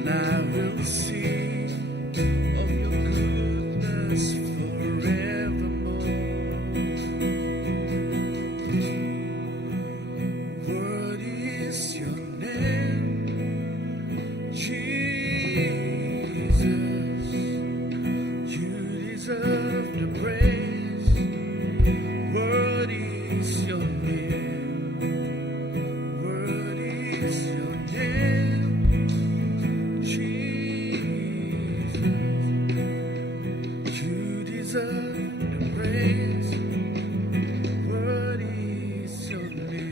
and I will sing of your goodness forevermore. Worthy is your name, Jesus. You deserve the praise. Worthy is your name. Worthy is your name, Jesus. You deserve the praise. Worthy is your name.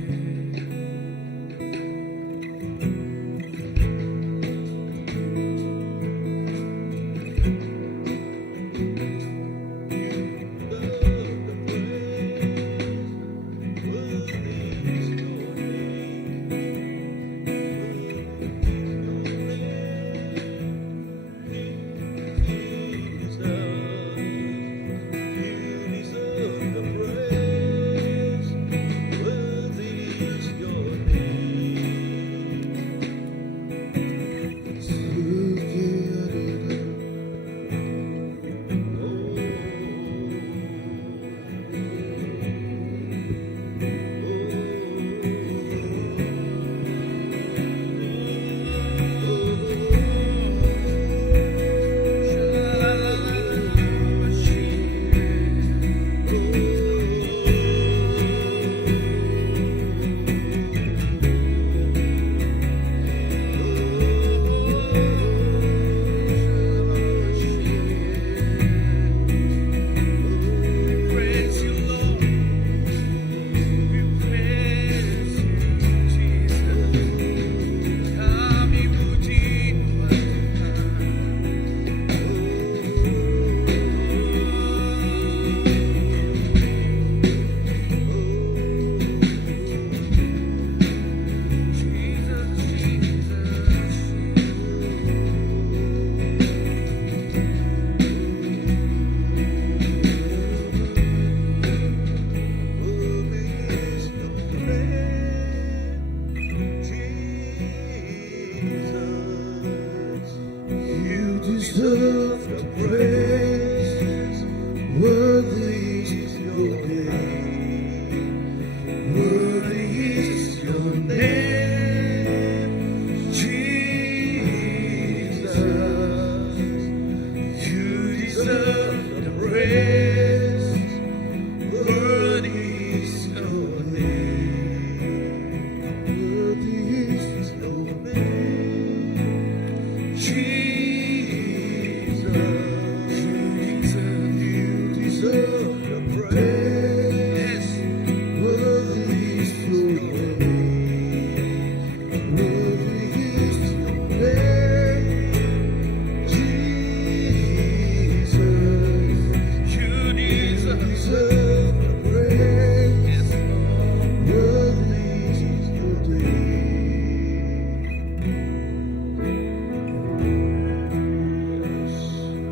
Praise you, Lord. We praise you, Jesus. Kami puji You deserve the praise. Worthy is your name. Worthy is your name, Jesus. You deserve the praise. Worthy is your name. Worthy is your name, Jesus. You deserve the praise. Worthy is your name. Worthy is your name, Jesus. You deserve the praise. Worthy is your name.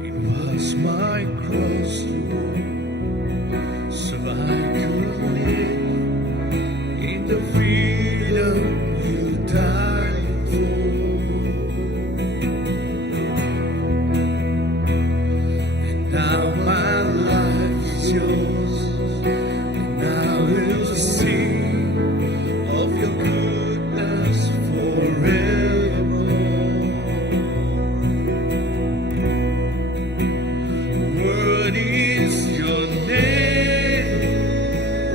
It was my cross to bear, so I could live in the freedom you died for. And now my life is yours, and I will sing of your goodness forevermore. Worthy is your name,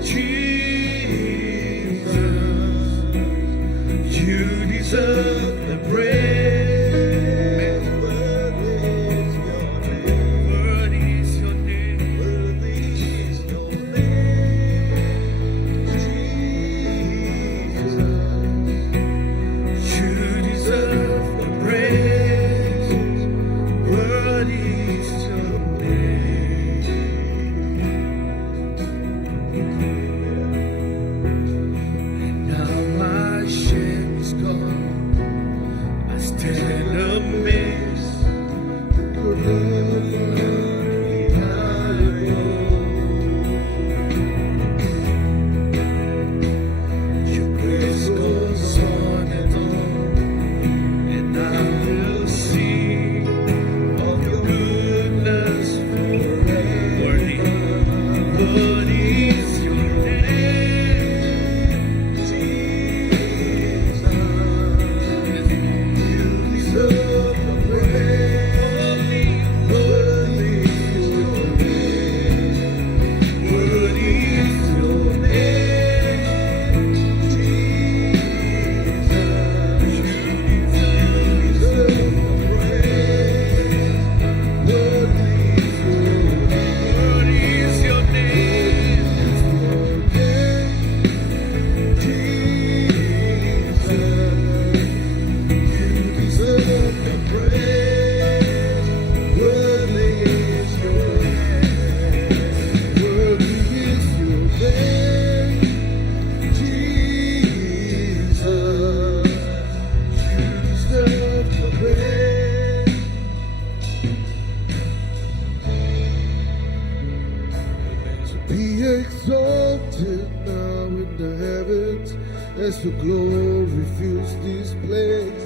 Jesus. You deserve the praise. Worthy is your name. Worthy is your name. Be exalted now in the heavens as your glory fills this place.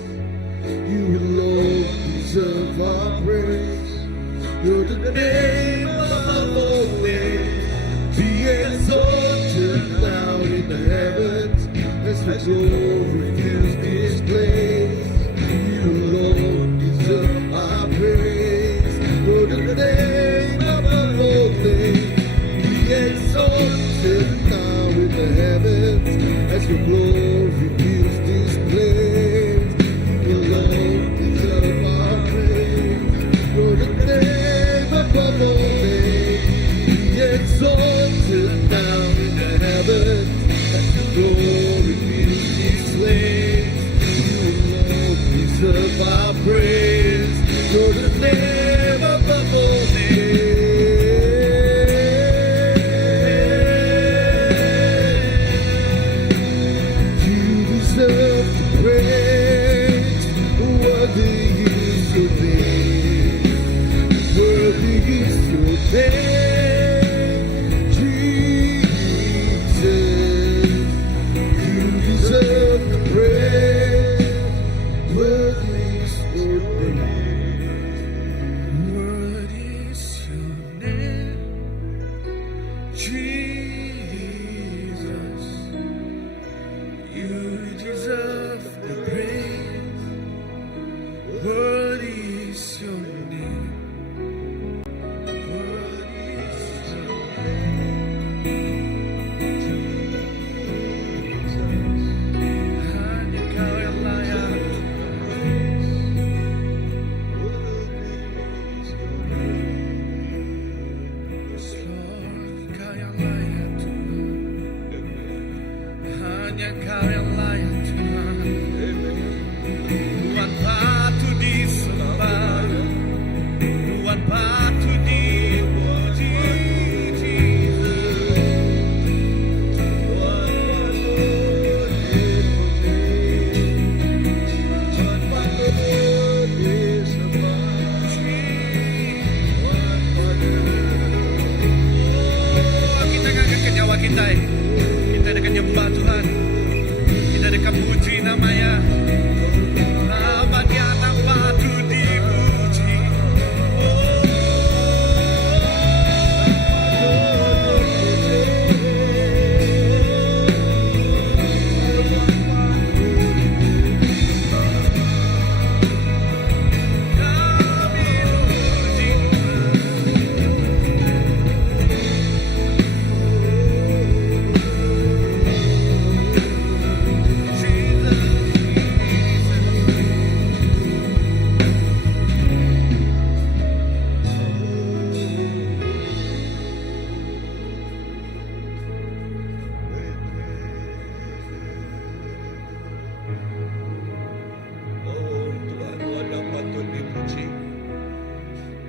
You alone deserve our praise. You're the name above all names. Be exalted now in the heavens as your glory fills this place. You alone deserve our praise. You're the name above all names. Be exalted now in the heavens as your glory fills this place. You alone deserve our praise. You're the name above all names. Be exalted now in the heavens as your glory fills this place. You alone deserve our praise. You're the name above all names. Kita akan nyembah Tuhan, kita akan puji namanya. Nama Dia tak patut dipuji.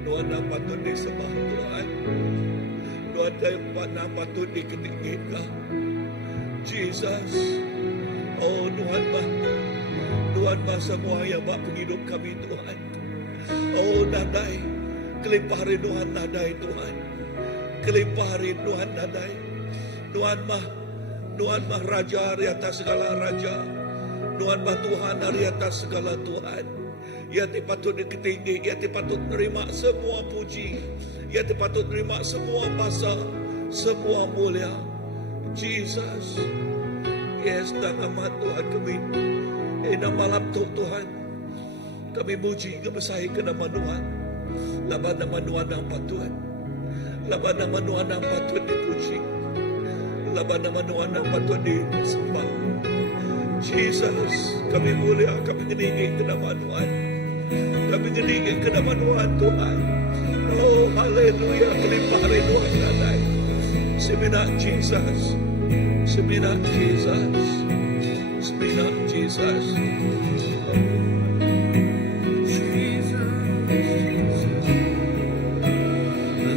Tuhan yang patut disembah Tuhan. Tuhan yang patut dikeningkan. Jesus. Oh Tuhan bah semua yang bak penghidup kami Tuhan. Oh nadai, kelimpahin Tuhan nadai Tuhan. Kelimpahin Tuhan nadai. Tuhan bah Raja di atas segala Raja. Tuhan bah Tuhan dari atas segala Tuhan. Ia patut diketinggi, ia patut terima semua puji, ia patut terima semua masa, semua mulia. Jesus, yes, dan amat Tuhan kami. Ina malam Tuhan, kami puji kebesaran ke nama Tuhan. Laban nama Tuhan yang patut, laban nama Tuhan yang patut dipuji, laban nama Tuhan yang patut disembah. Jesus, kami mulia, kami meninggi ke nama Tuhan. Kami meninggi ke nama Tuhan. Oh, haleluya, kelimpahan Tuhan nadai. Semina Jesus, semina Jesus, semina Jesus.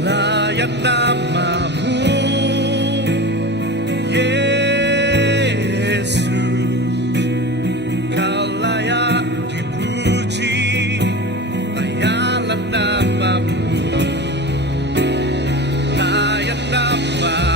Layak namamu, Yesus. Kau layak dipuji, layak namamu, layak namamu.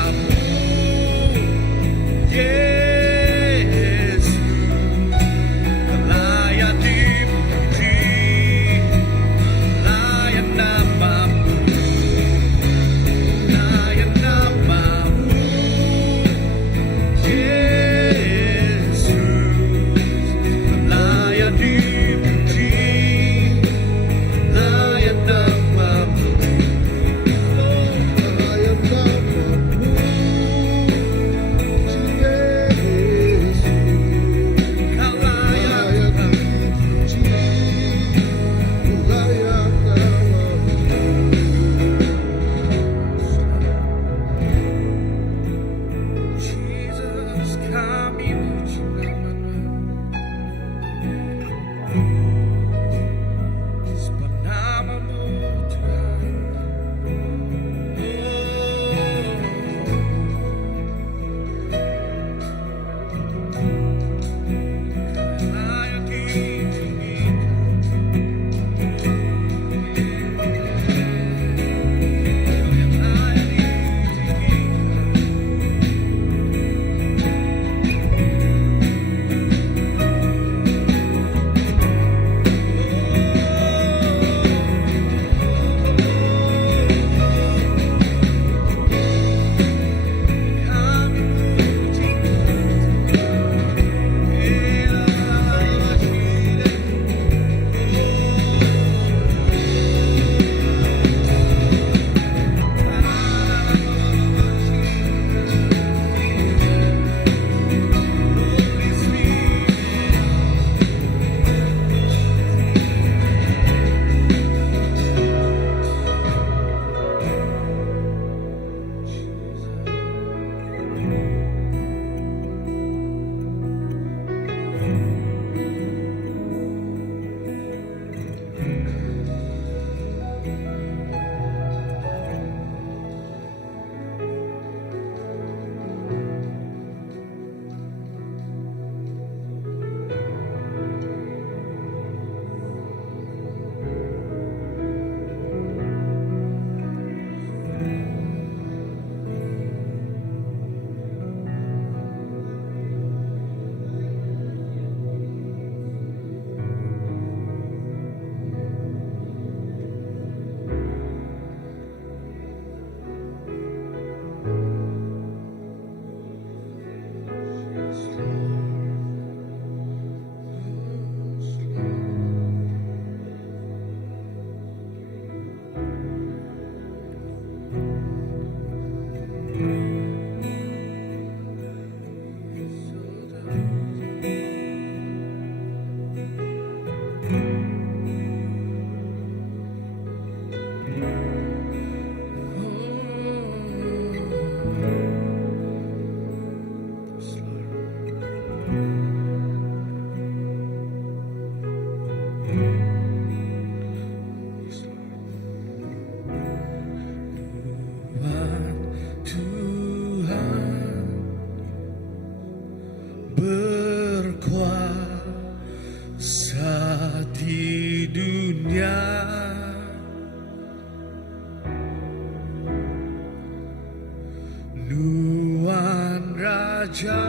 Tuhan Raja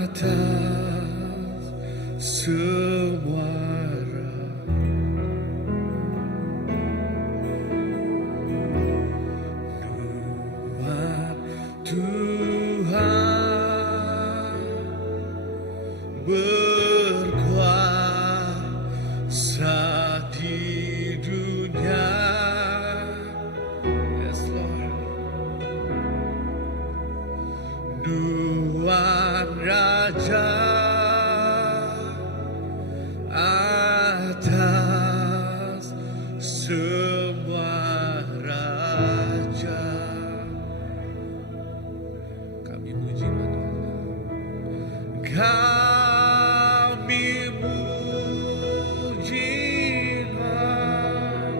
atas semua Tuhan berkuasa di dunia. Yes, Lord. Tuhan Raja atas semua raja. Kami puji Tuhan. Kami puji Tuhan.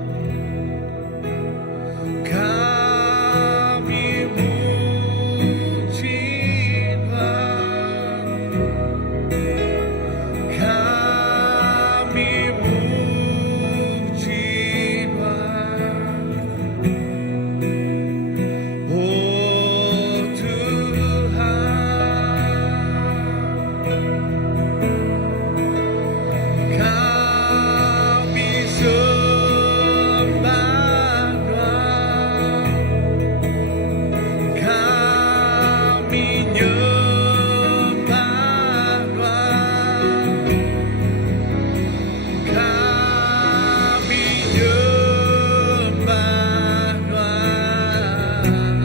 Kami puji Tuhan. Kami puji Tuhan. Oh Tuhan, kami sembah Tuhan, kami nyembah Tuhan, kami nyembah Tuhan.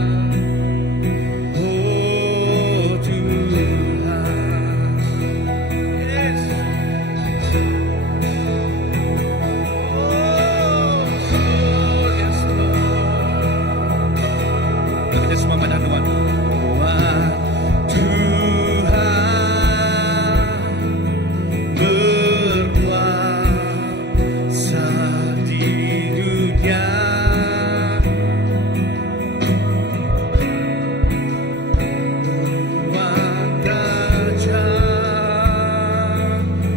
Oh Tuhan, yes. Oh yes Lord. Kita semua pada Tuhan. Tuhan berkuasa di dunia. Tuhan Raja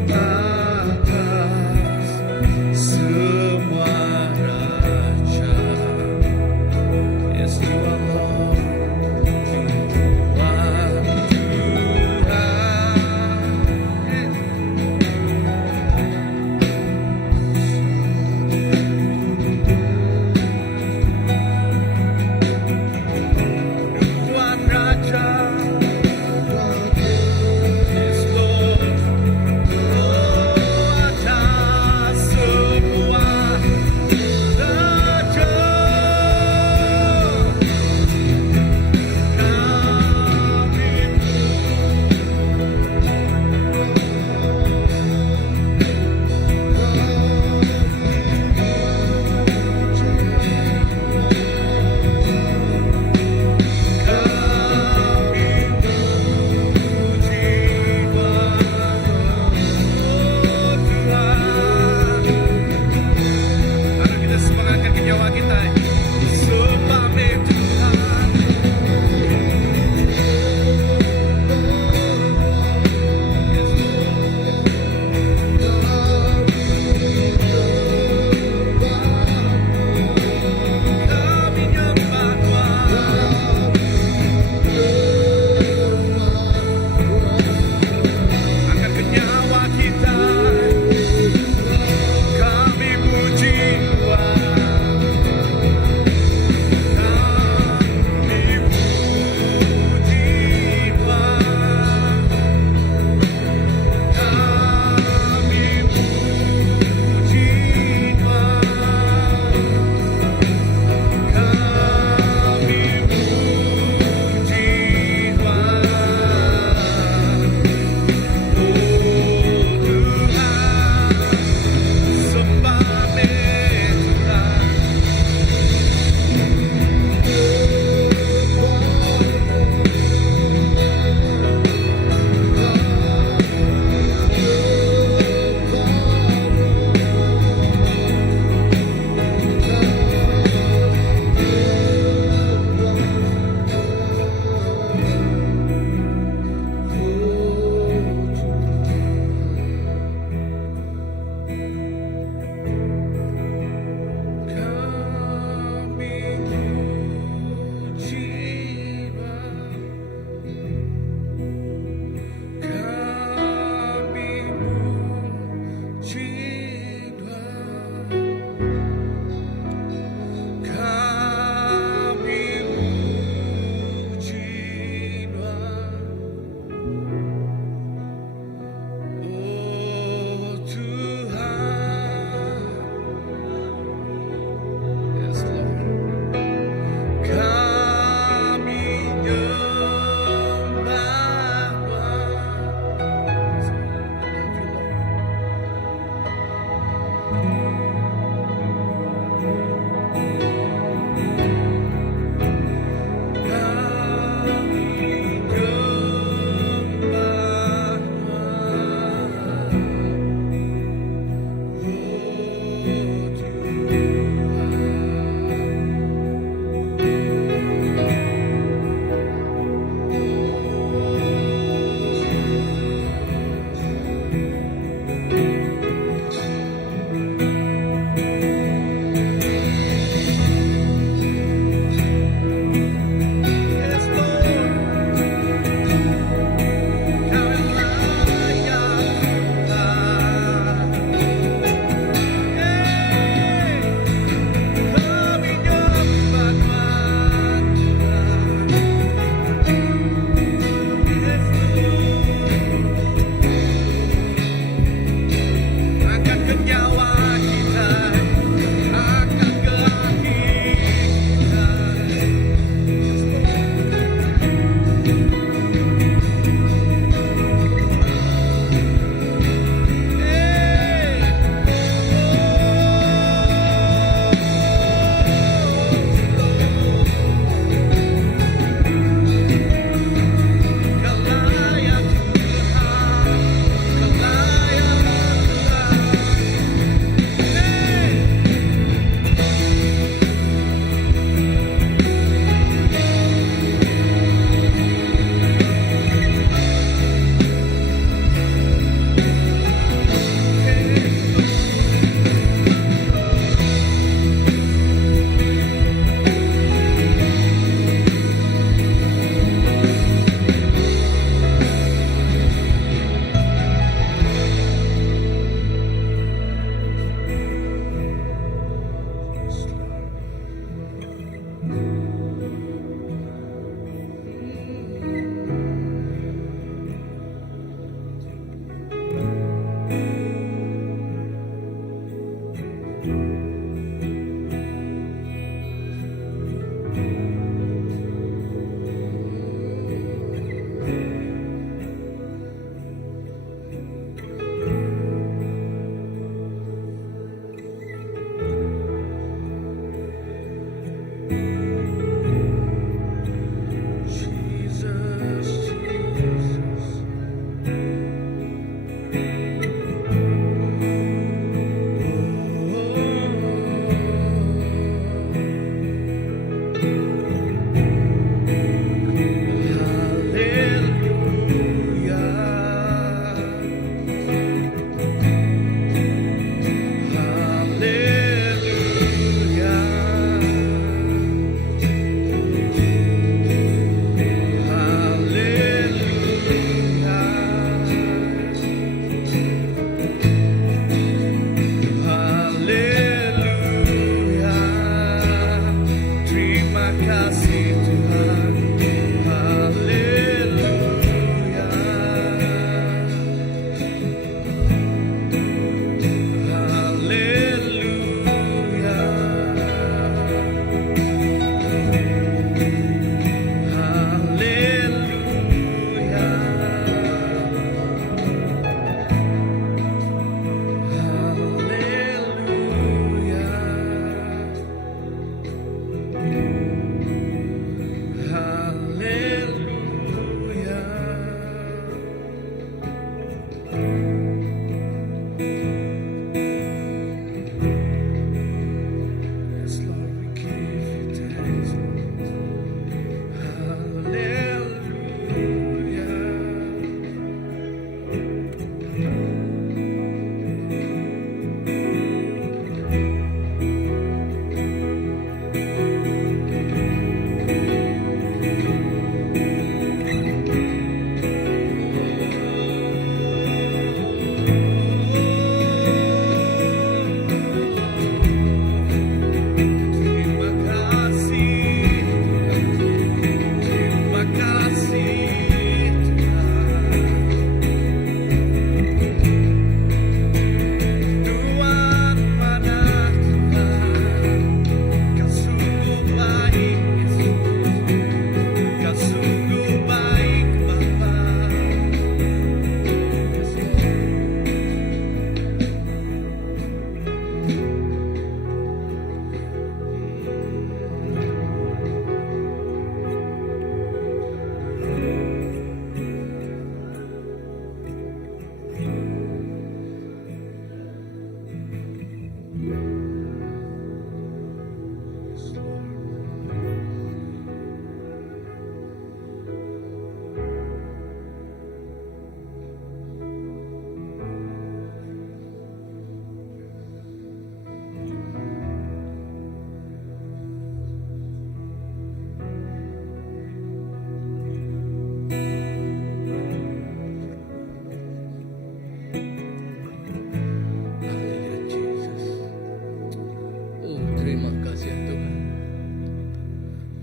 atas semua raja. Yes, you are Lord.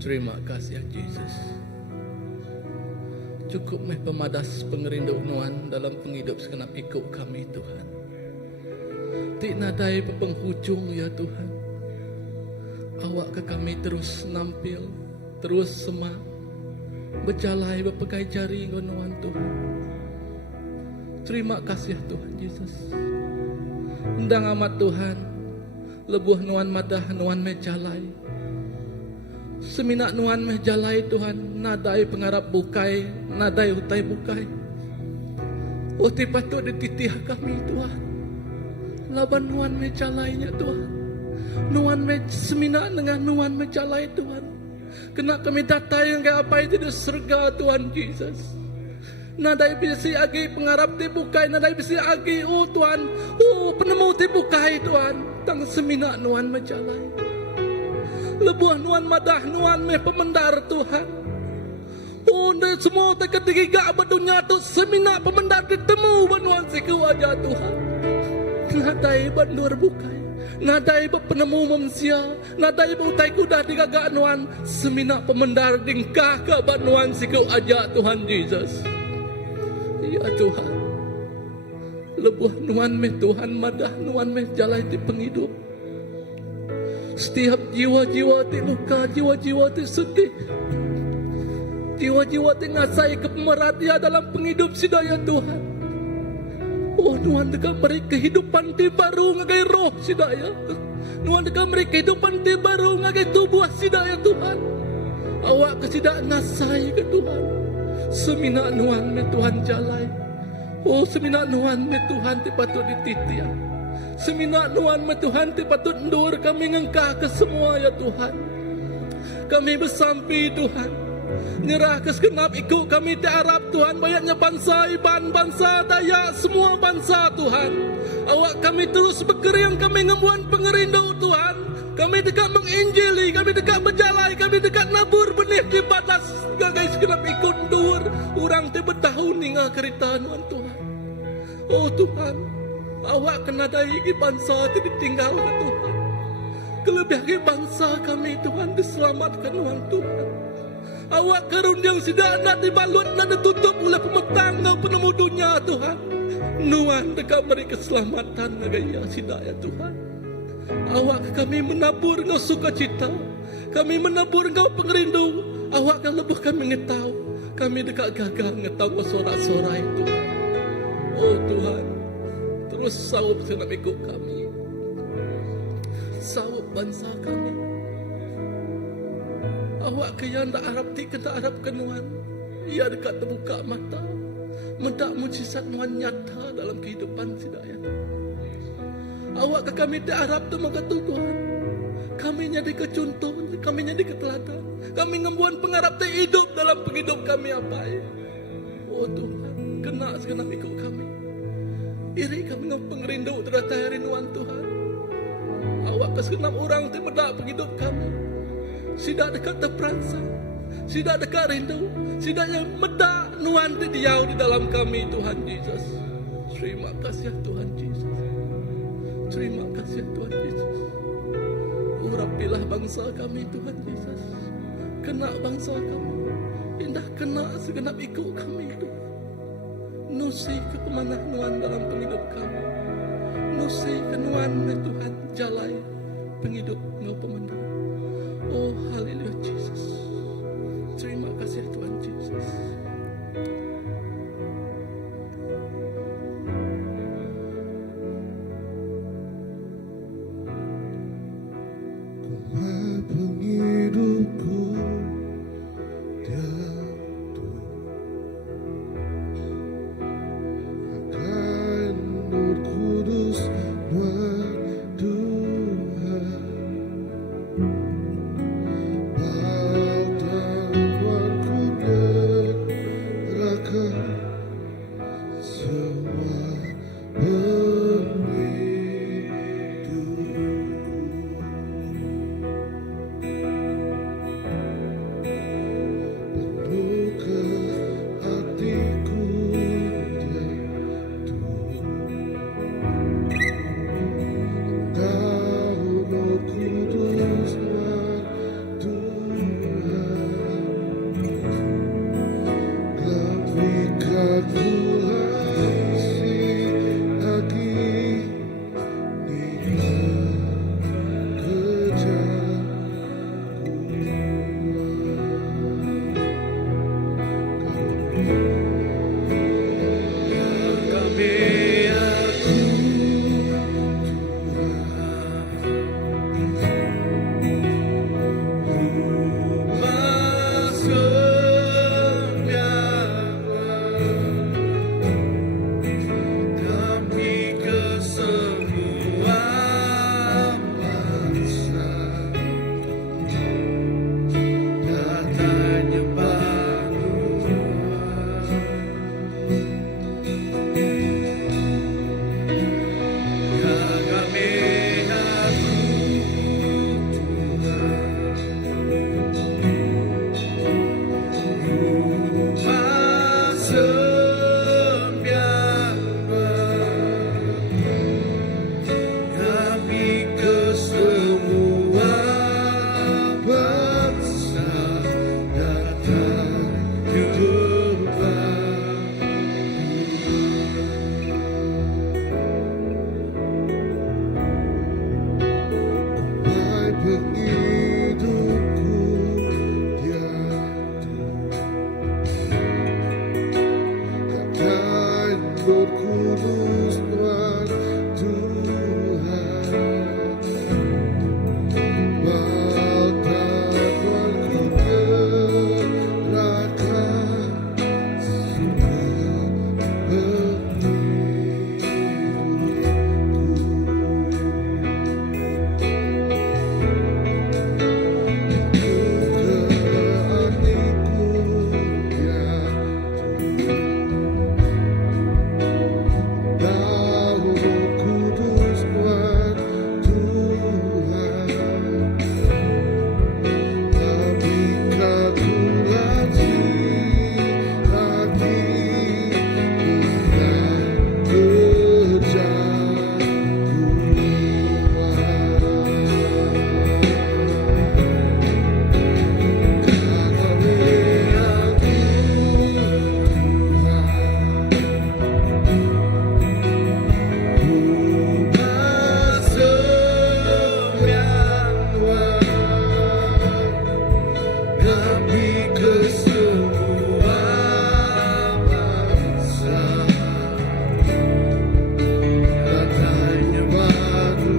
Terima kasih ya Yesus. Cukup meh pemadas pengerindu Nuan dalam penghidup segenap ikut kami Tuhan. Tik nadai penghujung ya Tuhan. Awak ke kami terus nampil, terus semak, berjalai berpegai jari Nuan Tuhan. Terima kasih ya Tuhan Yesus. Undang amat Tuhan, lebuh Nuan madah Nuan mejalai. Seminak Nuan mejalai Tuhan, nadai pengarap bukai, nadai hutai bukai. Oh tiba tu dititih kami Tuhan. Laban Nuan mejalainya Tuhan. Nuan seminak dengan Nuan mejalai Tuhan. Kena kami datai yang kaya apa itu di surga Tuhan Yesus. Nadai bisi agi pengarap ti bukai, nadai bisi agi oh Tuhan, oh penemu ti bukai Tuhan. Tang seminak Nuan mejalai. Lebuah Nuan madah Nuan meh pemendar Tuhan. Oh semua tak ketiga berdunia tu semina pemendar ditemu Nuan siku aja Tuhan. Nadai bandur bukai, Nadai penemu manusia, nadai utai kuda di gagak nuan, semina pemendar dingkah ke banuan sikau ajak Tuhan Yesus. Ya Tuhan, lebuh nuan meh Tuhan madah nuan meh jalai di penghidup. Setiap jiwa-jiwa ti luka, jiwa-jiwa ti sedih, jiwa-jiwa ti ngasai kemerhatian dalam penghidup sidaya Tuhan. Oh Tuhan dekat beri kehidupan ti baru ngagai roh sidaya. Tuhan dekat beri kehidupan ti baru ngagai tubuh sidaya Tuhan. Awak kesidak ngasai ke Tuhan. Semina nuan me Tuhan jalai. Oh semina nuan me Tuhan ti patut dititiang. Semina nuan me Tuhan ti patut ndur kami ngengkah ke semua ya Tuhan. Kami bersampi Tuhan. Nyerah ke segenap ikut kami di Arab Tuhan. Banyaknya bangsa Iban, bangsa Dayak, semua bangsa Tuhan. Awak kami terus berkeriang, kami ngemuan pengerindu Tuhan. Kami dekat menginjili, kami dekat berjalai, kami dekat nabur benih di batas. Gagai segenap ikut ndur. Orang ti bertahun hingga kerita Tuhan. Oh Tuhan, awak kena daiki bangsa ti ditinggal ke Tuhan. Kelebihan bangsa kami Tuhan diselamatkan Tuhan. Awak karun yang tidak nak dibalut, nak ditutup oleh pemetang dan penemu dunia Tuhan. Nuan dekat beri keselamatan negaya sidak ya Tuhan. Awak kami menabur ngau sukacita, kami menabur ngau pengerindu. Awak kan lebih kami ngetahu, kami dekat gagal ngetahu sorak-sorai Tuhan. Oh Tuhan, terus sawup senap ikut kami, sawup bangsa kami. Awak kaya nak harap ti kena harap kenuan. Ia dekat terbuka mata. Mendak mujizat nuan nyata dalam kehidupan sidaya. Awak ke kami tak harap tu maka tu Tuhan. Kami jadi kecontoh, kami jadi keteladan. Kami ngembuan pengharap ti hidup dalam penghidup kami apa ya. Oh Tuhan, kena segenap ikut kami. Iri kami ngam pengerindu terhadap hari nuan Tuhan. Awak ke segenap orang ti mendak penghidup kami. Sidak dekat terperangsa, sidak dekat rindu, sidak yang medak nuan di diau di dalam kami Tuhan Yesus. Terima kasih Tuhan Yesus. Terima kasih Tuhan Yesus. Urapilah bangsa kami Tuhan Yesus. Kena bangsa kami, indah kena segenap ikut kami Tuhan. Nusi ke pemanah nuan dalam penghidup kami. Nusi ke nuan Tuhan jalai penghidup ngau pemandang. Oh haleluya Jesus. Terima kasih Tuhan Yesus. Penghidupku tiada akan Nur Kudus Tuhan. demi kesemua bangsa dan hanya baru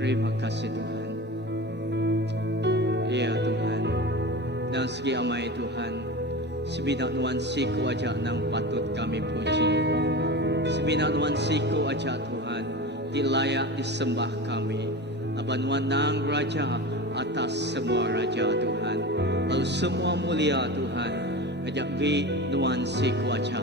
Terima kasih Tuhan. Ya Tuhan, dan segi amai Tuhan, sebinak nuansiku aja nang patut kami puji. Sebinak nuansiku aja Tuhan, dilayak disembah kami. Abanuan nang Raja atas semua Raja Tuhan. Lalu semua mulia Tuhan, ajak vi nuansiku aja.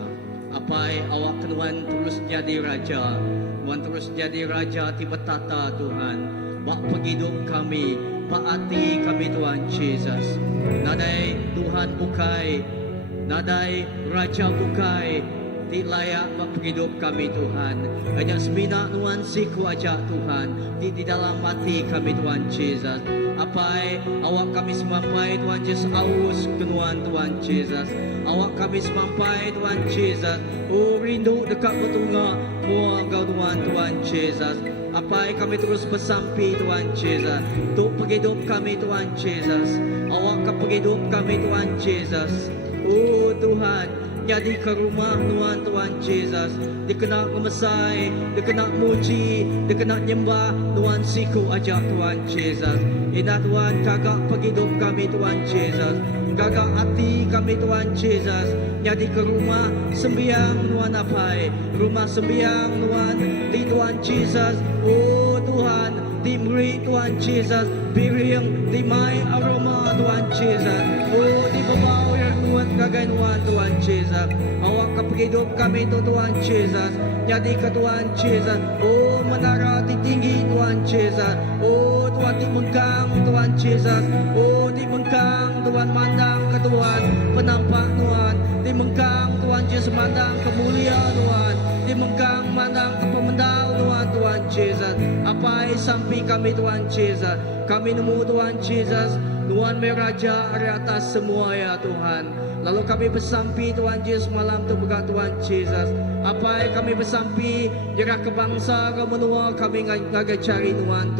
Apai awak kenuan terus jadi Raja, Tuhan terus jadi Raja tiba tata Tuhan. Bak penghidup kami, bak hati kami Tuhan Yesus. Nadai Tuhan bukai, nadai Raja bukai, di layak bak penghidup kami Tuhan. Hanya semina nuansiku aja Tuhan, di dalam hati kami Tuhan Yesus. Apai awak kami semampai Tuhan Yesus, aus kenuan Tuhan Yesus. Awak kami semampai Tuhan Yesus. Oh rindu dekat bertunga, mua kau Tuhan Yesus. Apai kami terus bersampi Tuhan Yesus, untuk penghidup kami Tuhan Yesus. Awak ke penghidup kami Tuhan Yesus. Oh Tuhan, jadi ke rumah Tuhan Yesus, dikena memesai, dikena muji, dikena nyembah Tuhan siku aja Tuhan Yesus. Ina Tuhan kagak penghidup kami Tuhan Yesus, kagak hati kami Tuhan Yesus. Jadi ke rumah sembiang Tuhan apai, rumah sembiang Tuhan di Tuhan Yesus. Oh Tuhan, dimri Tuhan Yesus, biring dimai aroma Tuhan Yesus. Oh di bawah yang Tuhan kagainuan Tuhan Yesus. Awak ke penghidup kami itu Tuhan Yesus. Jadi ke Tuhan Yesus. Oh menara tinggi Tuhan Yesus. Oh Tuhan di mengkang Tuhan Yesus. Oh di mengkang Tuhan mandang ke Tuhan penampak Tuhan. Di mengkang Tuhan Yesus mandang kemuliaan Tuhan. Di mengkang mandang ke pemendal Tuhan Yesus. Apa sampai kami Tuhan Yesus. Kami nemu Tuhan Yesus. Tuhan meraja di atas semua ya Tuhan. Lalu kami bersampi Tuhan Yesus malam tu berkat Tuhan Yesus. Apa yang kami bersampi jerah ke bangsa ke menua kami ngagai cari Tuhan.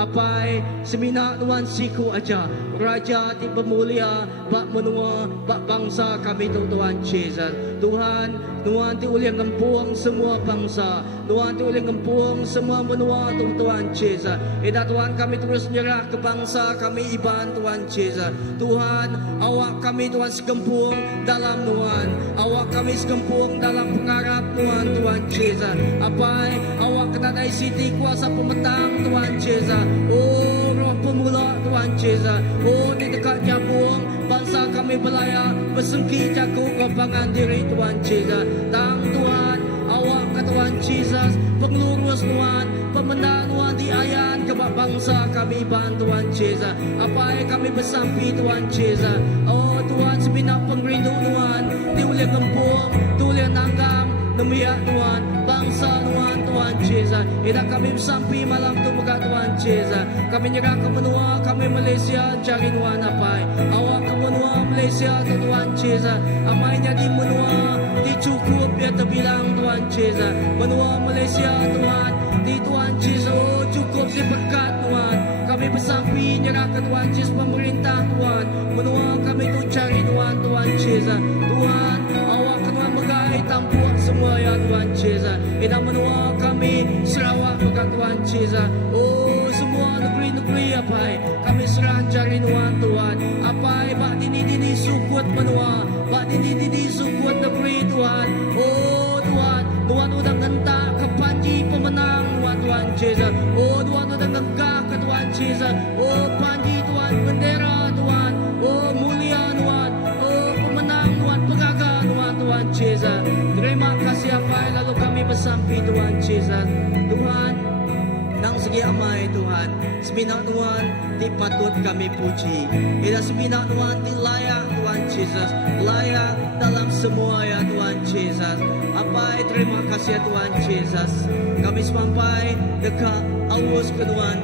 Apa semina Tuhan siku aja Raja di pemulia bak menua bak bangsa kami tu Tuhan Yesus. Tuhan ti uliang gempuang semua bangsa. Tuhan ti uliang gempuang semua menua tu Tuhan Yesus. Ida Tuhan kami terus nyerah ke bangsa kami iban Tuhan Yesus. Tuhan awak kami Tuhan segempung dalam Tuhan. Awak kami segempung dalam pengarap Tuhan Yesus. Apa awak kena dari siti kuasa pemetang Tuhan Yesus. Oh roh pemula Tuhan Yesus. Oh di dekat jabung bangsa kami belaya bersengki jago kebangan diri Tuhan Yesus. Tang Tuhan awak ke Tuhan Yesus pengelurus Tuhan pemenang Tuhan di ayan ke bangsa kami bantuan Yesus. Apa yang kami bersampi Tuhan Yesus. Oh Tuhan sebina pengrindu Tuhan di uliang gempung di uliang nanggam demiak Tuhan bangsa Tuhan Yesus. Ida kami bersampi malam tu berkat Tuhan Yesus. Kami nyerah ke benua kami Malaysia cari Tuhan apa awak ke benua Malaysia tu Tuhan Yesus. Amainya di benua dicukup ya terbilang Tuhan Yesus. Benua Malaysia Tuhan di Tuhan Yesus. Oh cukup si berkat Tuhan. Kami bersampi nyerah ke Tuhan Yesus pemerintah Tuhan. Benua kami tu cari Tuhan Yesus. Tuhan awak ke Tuhan begai tampuk semua ya Tuhan Yesus. Ida menua kami Sarawak berkat Tuhan Yesus. Oh semua negeri-negeri apa kami serah cari Tuhan. Apa bak dini sukut menua, bak dini sukut negeri Tuhan. Oh Tuhan udah ngentak ke panji pemenang Tuhan Yesus. Oh Tuhan udah ngegah ke Tuhan Yesus. Oh panji Tuhan bendera Tuhan. Oh mulia Tuhan. Oh pemenang Tuhan pengaga Tuhan Yesus. Terima kasih apa lalu kami bersampi Tuhan Yesus. Tuhan nang segi amai Tuhan semina Tuhan dipatut kami puji. Ida semina Tuhan layak Tuhan Yesus. Layak dalam semua ya Tuhan Yesus. Apa terima kasih ya Tuhan Yesus. Kami sampai dekat aus ke Tuhan.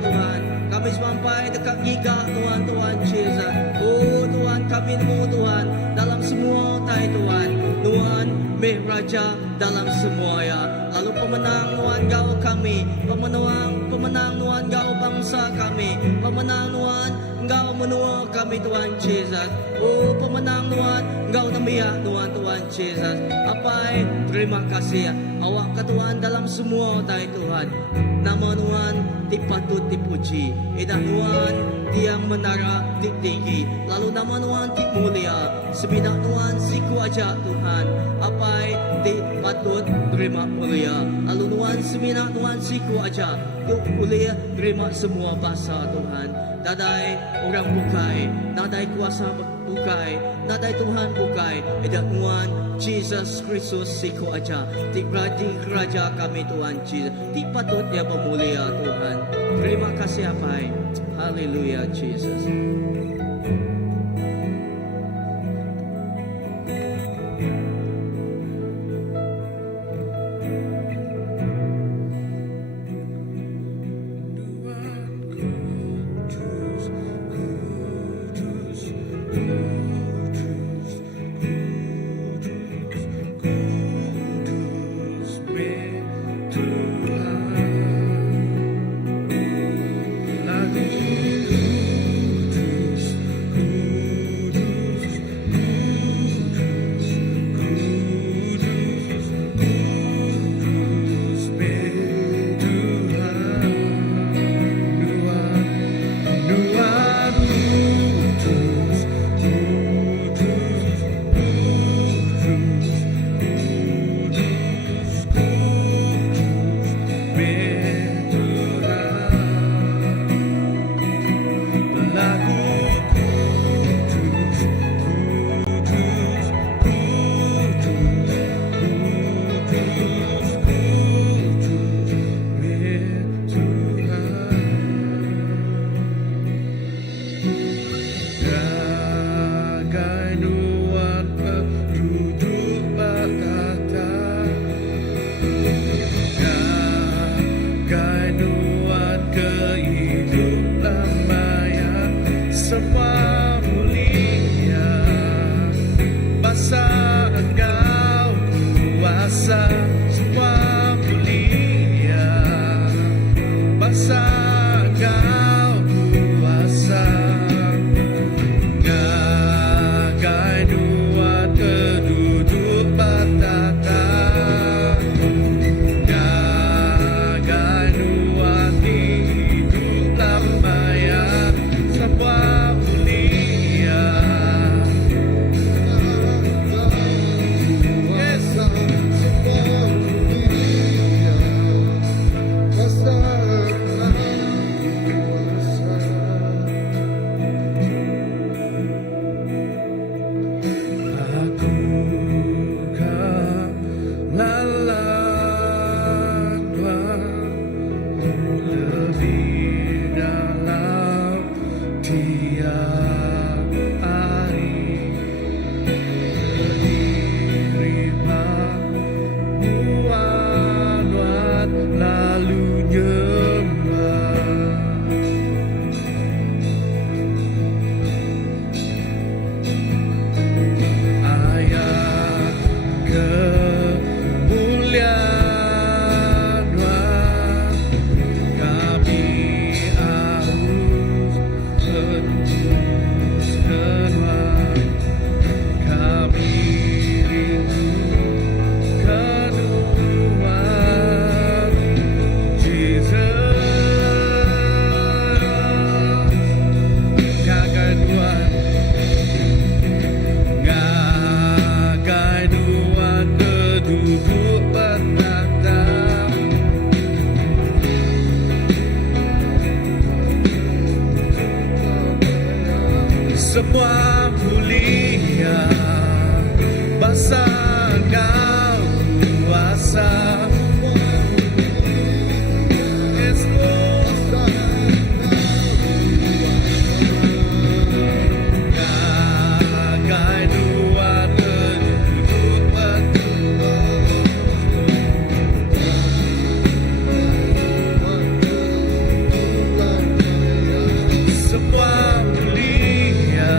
Kami sampai dekat giga Tuhan Yesus. Oh Tuhan kami nemu Tuhan dalam semua tai Tuhan. Tuhan meh raja dalam semua ya. Lalu pemenang Tuhan kau kami. Pemenang Tuhan kau bangsa kami. Pemenang Tuhan engkau menua kami Tuhan Yesus. Oh pemenang Tuhan engkau nemiak Tuhan Yesus. Apa terima kasih ya awak ke Tuhan dalam semua tai Tuhan. Nama Tuhan ti patut dipuji. Inanuan tiang menara ti tinggi, lalu nama nuan ti mulia. Sebinak nuan siku aja Tuhan, apai ti patut terima mulia. Lalu nuan sebinak nuan siku aja, tu mulia terima semua bahasa Tuhan. Nadai orang bukai, nadai kuasa bukai, nadai Tuhan bukai. Edak nuan Jesus Kristus siku aja. Ti raja kami Tuhan Jesus. Ti patut dia pemulia Tuhan. Terima kasih apai. Haleluya Jesus. Semua mulia bangsa Engkau kuasa. Yes, Lord. Gagai dua kedudukan semua mulia.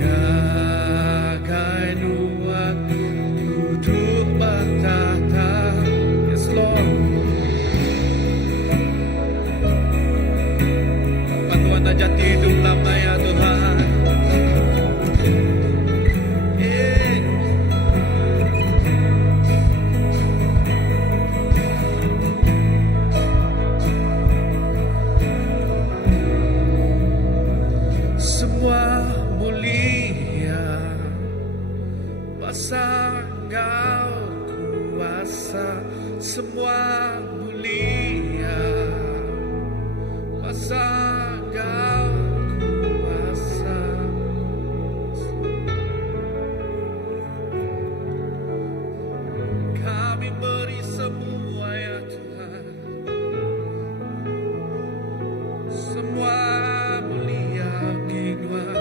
Gagai Tuhan duduk bertahta. Yes Lord. Tuhan najati hidup lama ya Tuhan. Yeah. Semua mulia masa Engkau kuasa, semua mulia masa Engkau kuasa. Kami beri semua ya Tuhan, semua mulia Tuhan.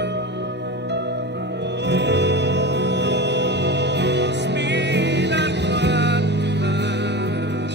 Oh, sembilan Tuhan, Tuhan.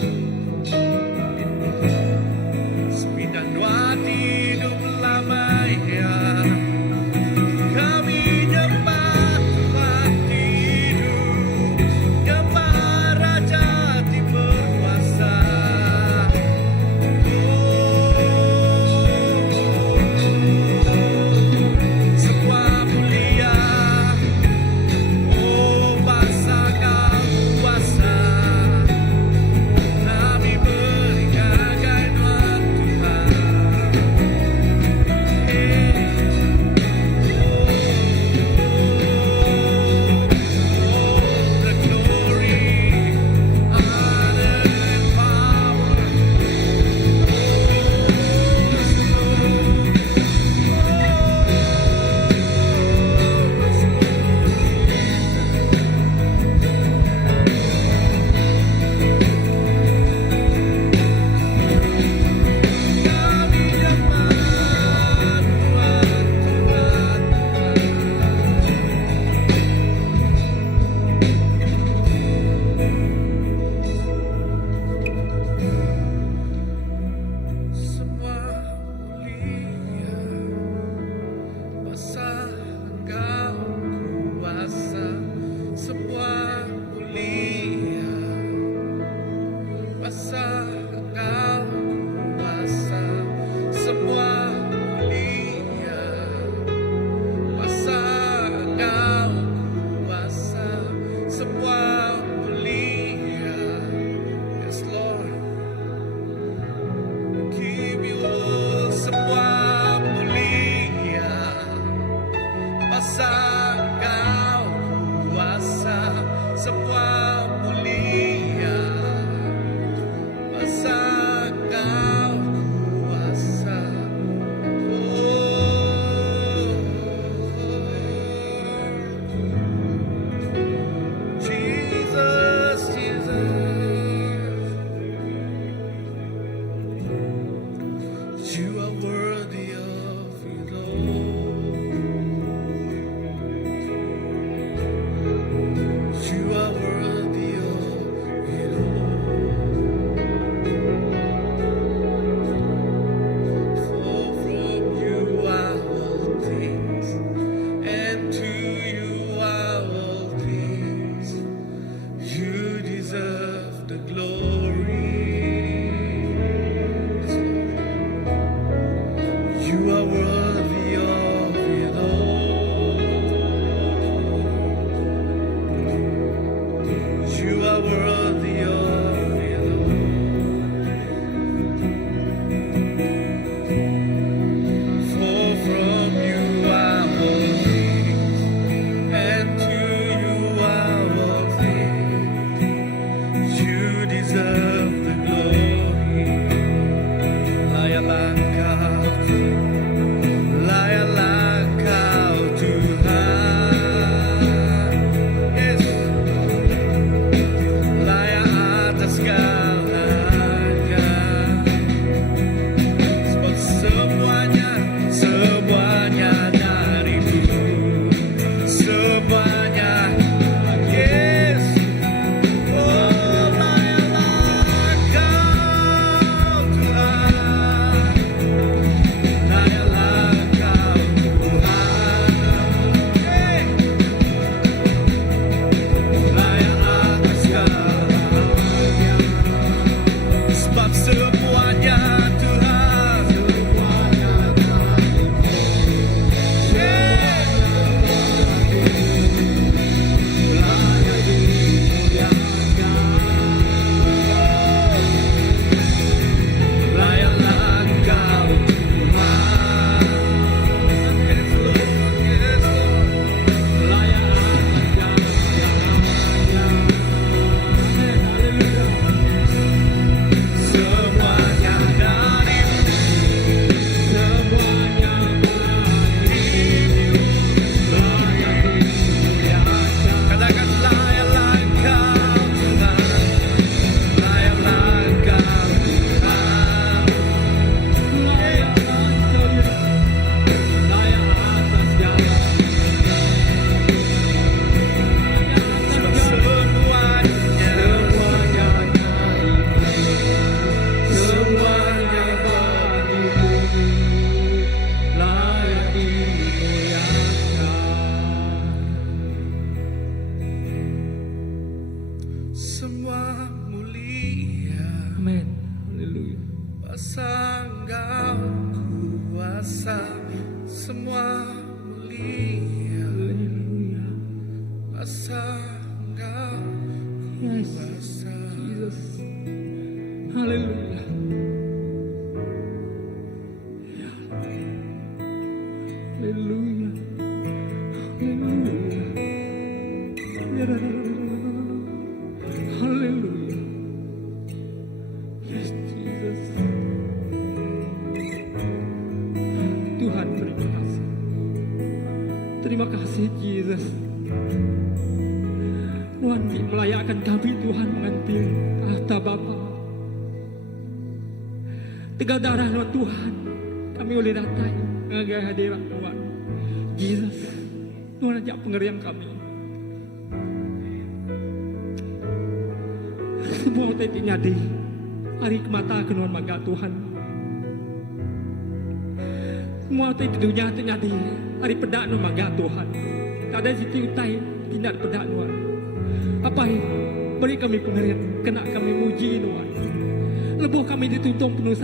Haleluya. Yes, Jesus. Tuhan, terima kasih. Terima kasih, Jesus. Tuhan melayakkan kami, Tuhan, menganti tahta Bapa. Tegal darah Tuhan, kami boleh datang mengagai hadirat Tuhan. Jesus, Tuhan ajak pengerian kami. Semua titik nyadi, hari kemata kenuan maga Tuhan. Semua titik dunia ternyadi, hari pedak nu maga Tuhan. Tak ada situ utai, tindak pedak Tuhan. Apa yang beri kami pengerian, kena kami muji Tuhan. Lebuh kami dituntun penuh,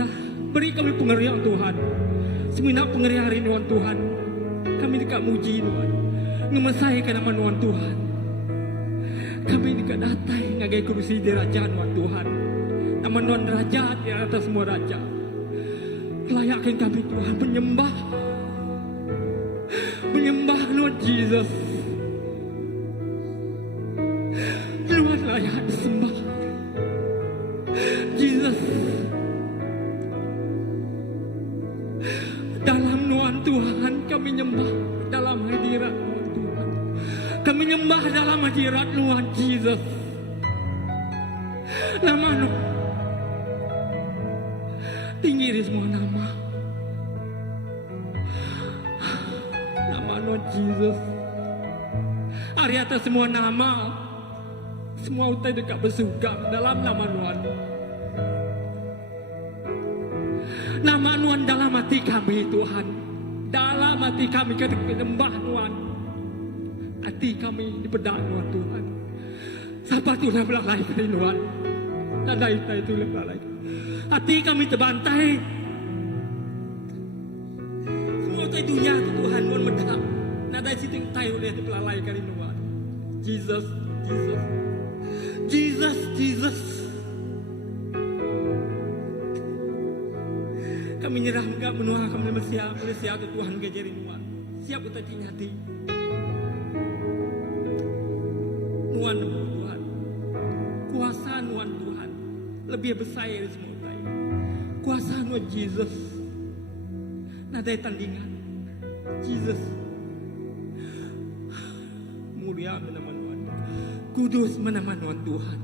beri kami pengerian Tuhan. Seminat pengerian hari Tuhan. Kami dekat muji Tuhan. Ngemesaikan nama Tuhan. Kami dekat datai ngagai kursi dirajaan Tuhan. Nama Tuhan raja di atas semua raja. Layakkan kami Tuhan menyembah. Menyembah Tuhan Jesus. Tuhan layak disembah. Jesus. Dalam Tuhan Tuhan kami nyembah dalam hadirat Tuhan. Kami nyembah dalam hadirat Tuhan Jesus. Nama tinggi di semua nama. Nama Tuhan Jesus. Hari atas semua nama. Semua utai dekat bersuka dalam nama Tuhan. Nama Tuhan dalam hati kami Tuhan. Dalam hati kami kita menyembah Tuhan. Hati kami dipedak Tuhan. Siapa tu yang belalai dari Tuhan. Tanda itu yang belalai. Hati kami terbantai. Semua utai dunia tu Tuhan Tuhan mendak. Nada situ yang tahu dia belalai dari Tuhan. Jesus, Jesus. Jesus, Jesus. Kami nyerah enggak menua kami bersiap ke Tuhan gajarin Tuhan. Siap kita nyati. Tuhan Tuhan. Kuasa Tuhan Tuhan lebih besar dari semua lain. Kuasa Tuhan Jesus. Nadai tandingan. Jesus. Mulia nama Tuhan. Kudus nama Tuhan.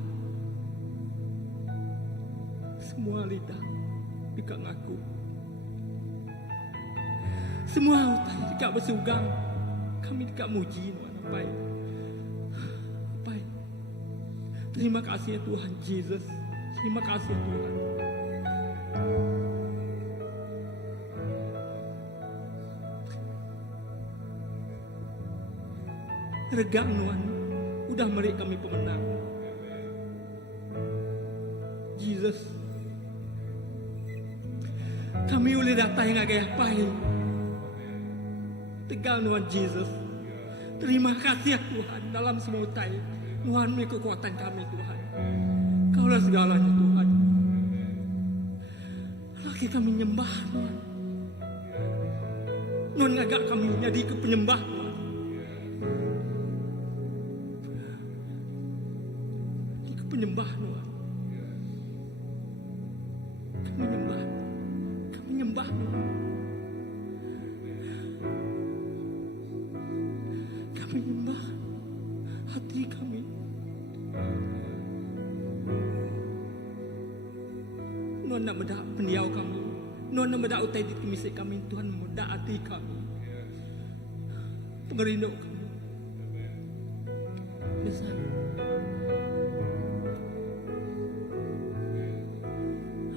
Semua lidah dekat aku. Semua hutan dekat bersugang. Kami dekat muji Tuhan. Baik. Baik. Terima kasih ya Tuhan Jesus. Terima kasih ya Tuhan. Regang Tuhan. Udah meri kami pemenang. Jesus. Kami boleh datang yang agak apa ini. Tegal Tuhan Jesus. Terima kasih ya Tuhan dalam semua utai. Tuhan beri kekuatan kami Tuhan. Kaulah segalanya Tuhan. Lagi kami nyembah Tuhan. Tuhan ngagak kami jadi ke penyembah Tuhan. Di ke penyembah Tuhan. Kami nyembah. Kami nyembah Tuhan. Kami nyembah hati kami. Tuhan nak medak pendiau kami. Tuhan nak medak utai di timisik kami. Tuhan medak hati kami. Pengerinduk kami. Besar.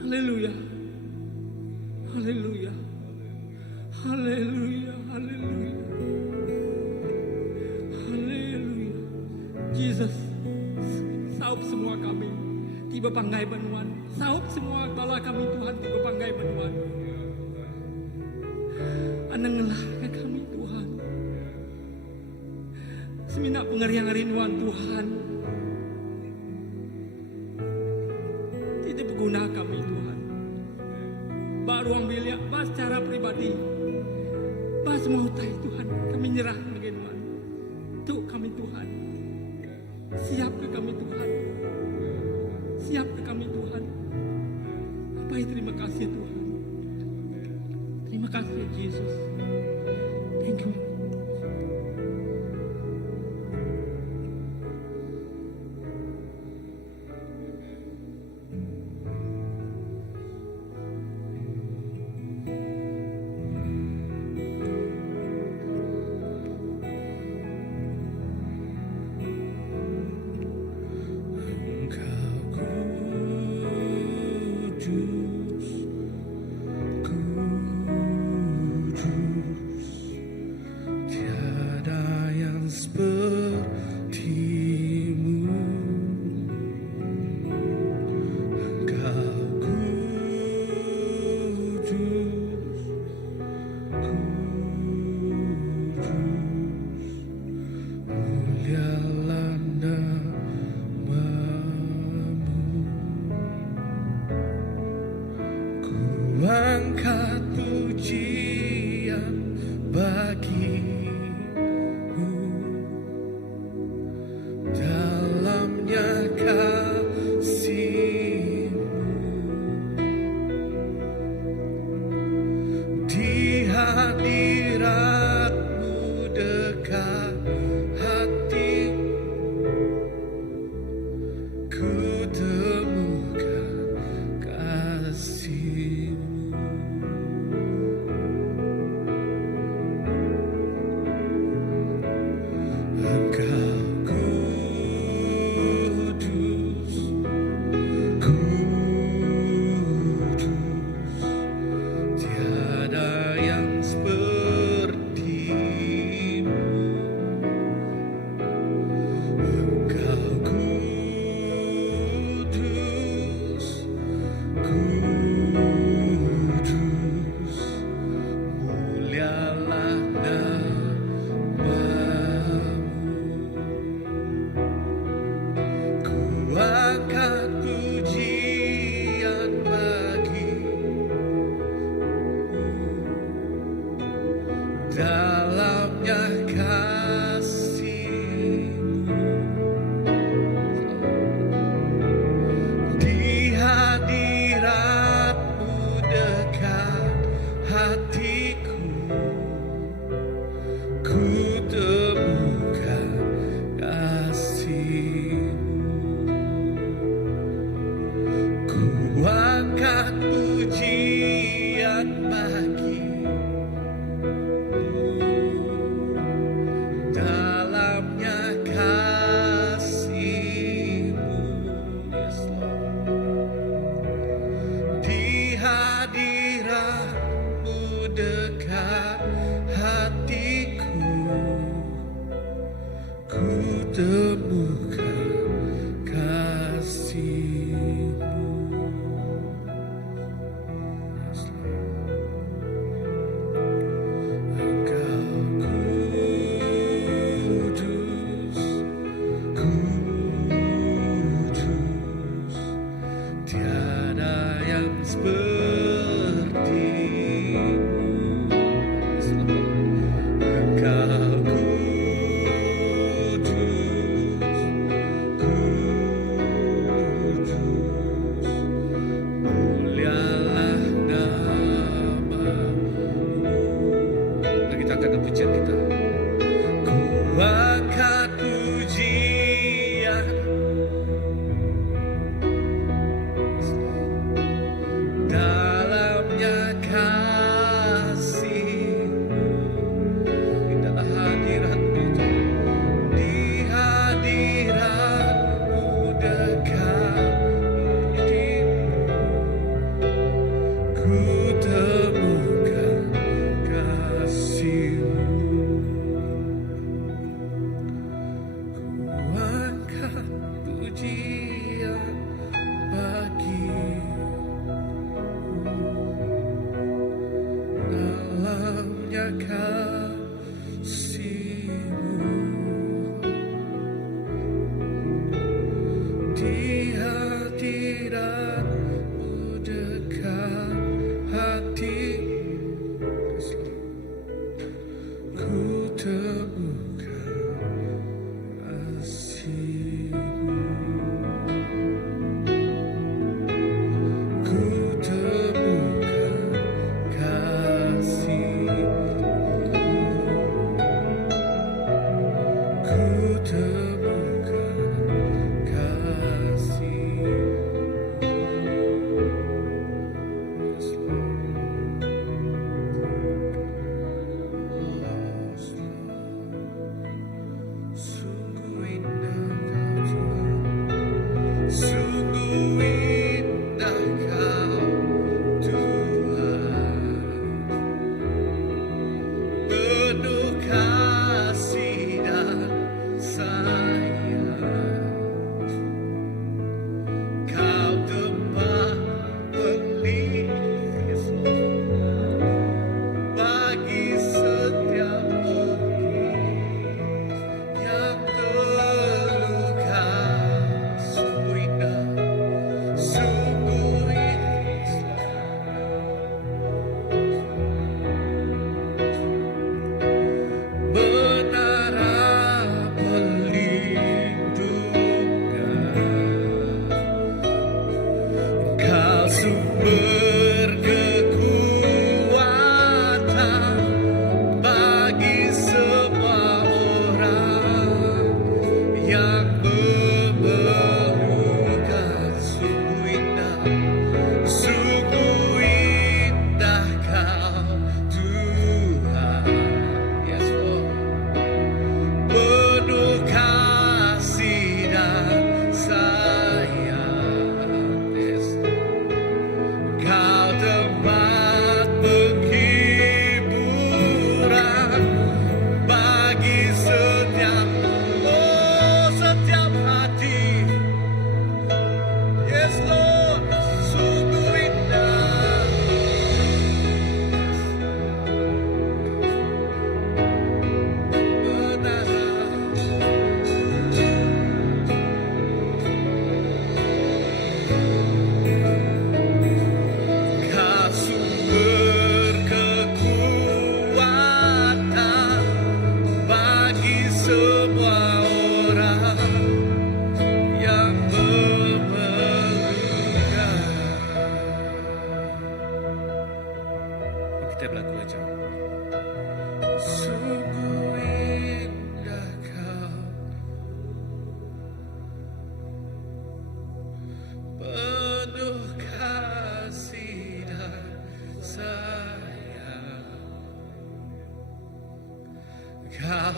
Haleluya. Haleluya. Haleluya. Haleluya. Haleluya. Jesus, saup semua kami tiba panggai banuan. Saup semua bala kami Tuhan tiba panggai banuan. Ananglah kami Tuhan. Semina pengerian rinduan Tuhan. Tidak berguna kami Tuhan. Bak ruang bilik, bak secara pribadi. Bak semua utai Tuhan. Kami nyerah bagi Tuhan. Bantu kami Tuhan. Siapkan kami Tuhan. Siapkan kami Tuhan. Bapak, terima kasih Tuhan. Terima kasih Yesus. Thank you. Engkau kudus, kudus,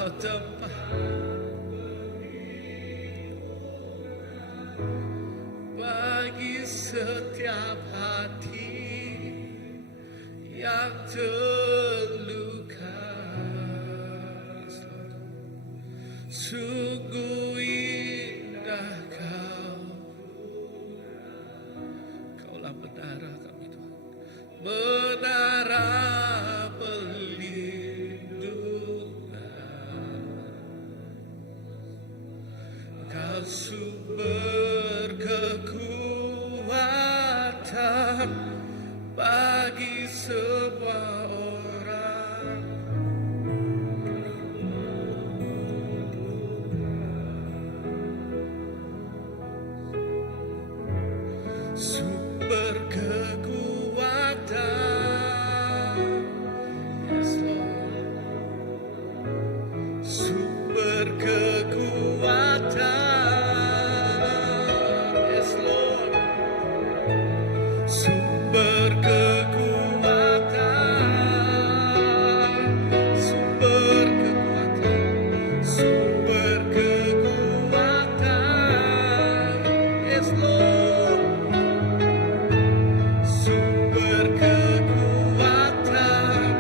Engkau tempat bagi setiap hati yang terluka. Sungguh indah Kaulah menara kami Tuhan, menara perlindungan. Kau sumber kekuatan bagi semua orang. Sumber kekuatan, yes Lord. Sumber kekuatan, yes Lord. Sumber kekuatan, sumber kekuatan, sumber kekuatan, yes Lord. Sumber kekuatan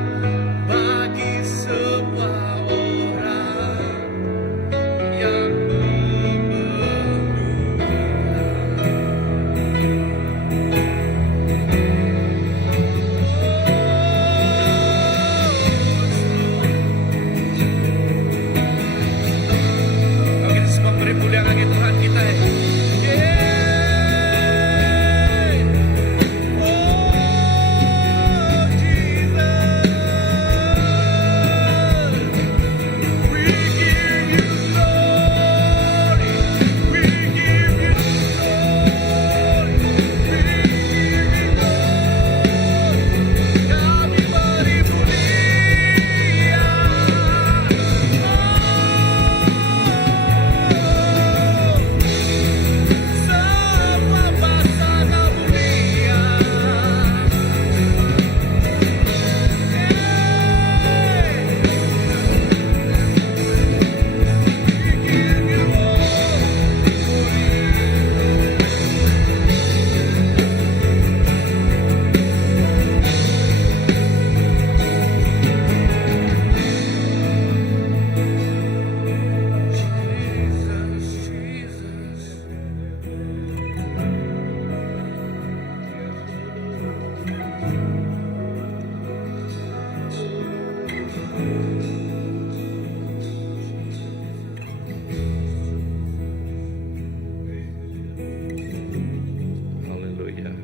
bagi semua orang yang Kalau kita semua beri pujian bagi Tuhan kita ya. Haleluya.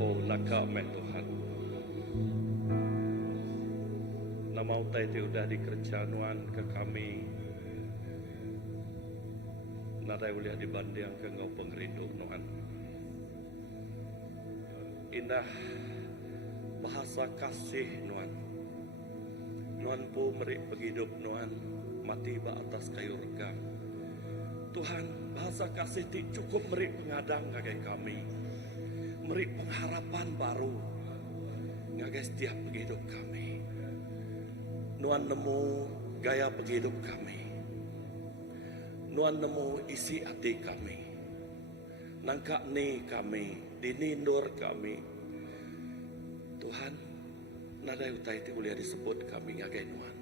Oh, nakame Tuhan. Nama utai ti udah dikerjanuan ke kami. Nadai uliah dibanding ke ngau pengerindu Tuhan. Indah bahasa kasih Nuan. Nuan pu merik penghidup Nuan mati ba atas kayu rega. Tuhan, bahasa kasih ti cukup merik pengadang ngagai kami. Merik pengharapan baru ngagai setiap penghidup kami. Nuan nemu gaya penghidup kami. Nuan nemu isi hati kami. Nangka ni kami, dinindur kami. Tuhan, nadai utai ti uliah disebut kami ngagai Nuan.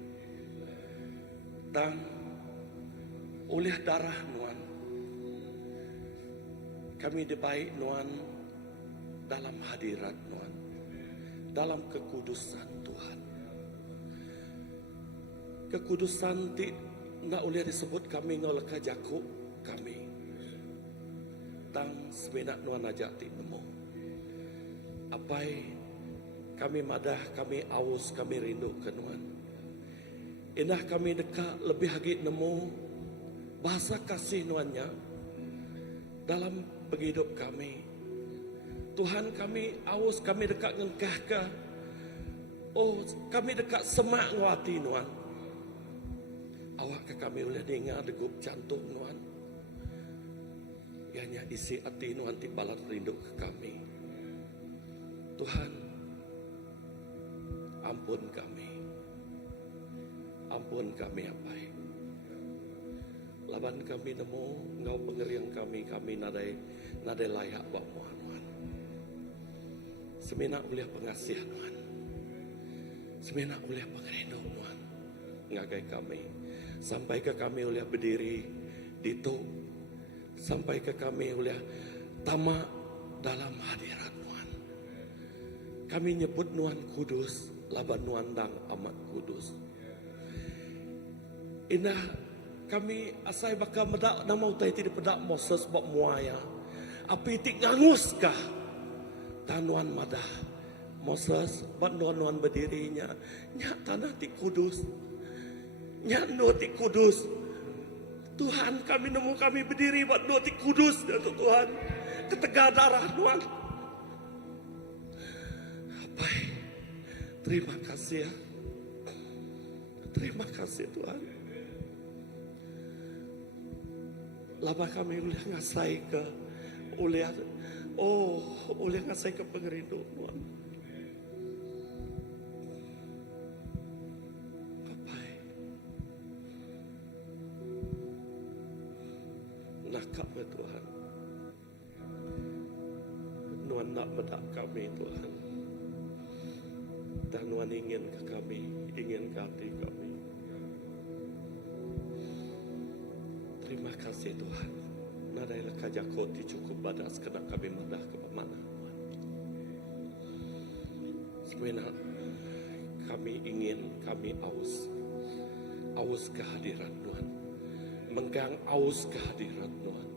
Tang uliah darah Nuan. Kami dibaik Nuan dalam hadirat Nuan. Dalam kekudusan Tuhan. Kekudusan ti na uliah disebut kami ngoleka jaku kami. Tang sebenak Nuan aja ti nemu. Apai kami madah, kami aus, kami rindu ke Nuan. Indah kami dekat lebih lagi nemu bahasa kasih Nuannya dalam penghidup kami. Tuhan, kami aus, kami dekat ngengkah ke. Oh, kami dekat semak nguati Nuan. Awak ke kami boleh dengar degup jantung Nuan. Ianya isi hati Nuan ti balat rindu ke kami. Tuhan, Ampun kami. Ampun kami apai. Laban kami nemu ngau pengeriang kami nadai layak buat Tuhan. Semena uliah pengasihan Tuhan. Semena uliah pengerindu Tuhan. Ngagai kami. Sampai ke kami uliah berdiri di tu. Sampai ke kami uliah tamak dalam hadirat Tuhan. Kami nyebut Tuhan kudus. Laban Tuhan dang amat kudus. Indah kami asai bakal medak nama utai tidak pedak Moses bak muaya. Api tik nganguskah? Tanuan madah. Moses bak nuan berdirinya. Nyak tanah tik kudus. Nyak nu tik kudus. Tuhan kami nemu kami berdiri bak nu tik kudus ya Tuhan. Ketega darah Tuhan. Apai. Terima kasih ya. Terima kasih Tuhan. Laba kami boleh ngasai ke oleh boleh ngasai ke pengerindu Tuhan. Papai. Nakap ya Tuhan. Tuhan nak bedak kami Tuhan. Dan Tuhan ingin ke kami, ingin ke hati kami. Terima kasih Tuhan. Nadailah kajakoti cukup badas kena kami medah ke mana Tuhan. Sebenarnya kami ingin, kami aus kehadiran Tuhan. Menggang aus kehadiran Tuhan.